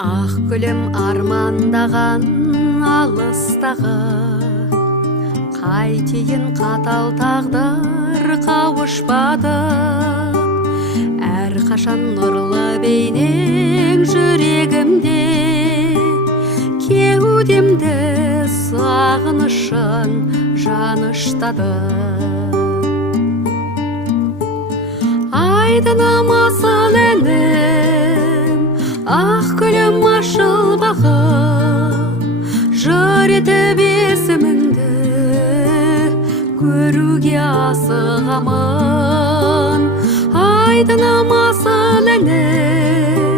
Ақ гүлім армандаған алыстағы, қайтейін қатал тағдыр қауышпады. Әрқашан нұрлы бейнең жүрегімде, кеудемді сағынышың жаныштады. Айдыным асыл әнім, ақ гүлім ашылбағы, жыр етіп есіміңді көруге асығамын. Айдыным асыл әнім,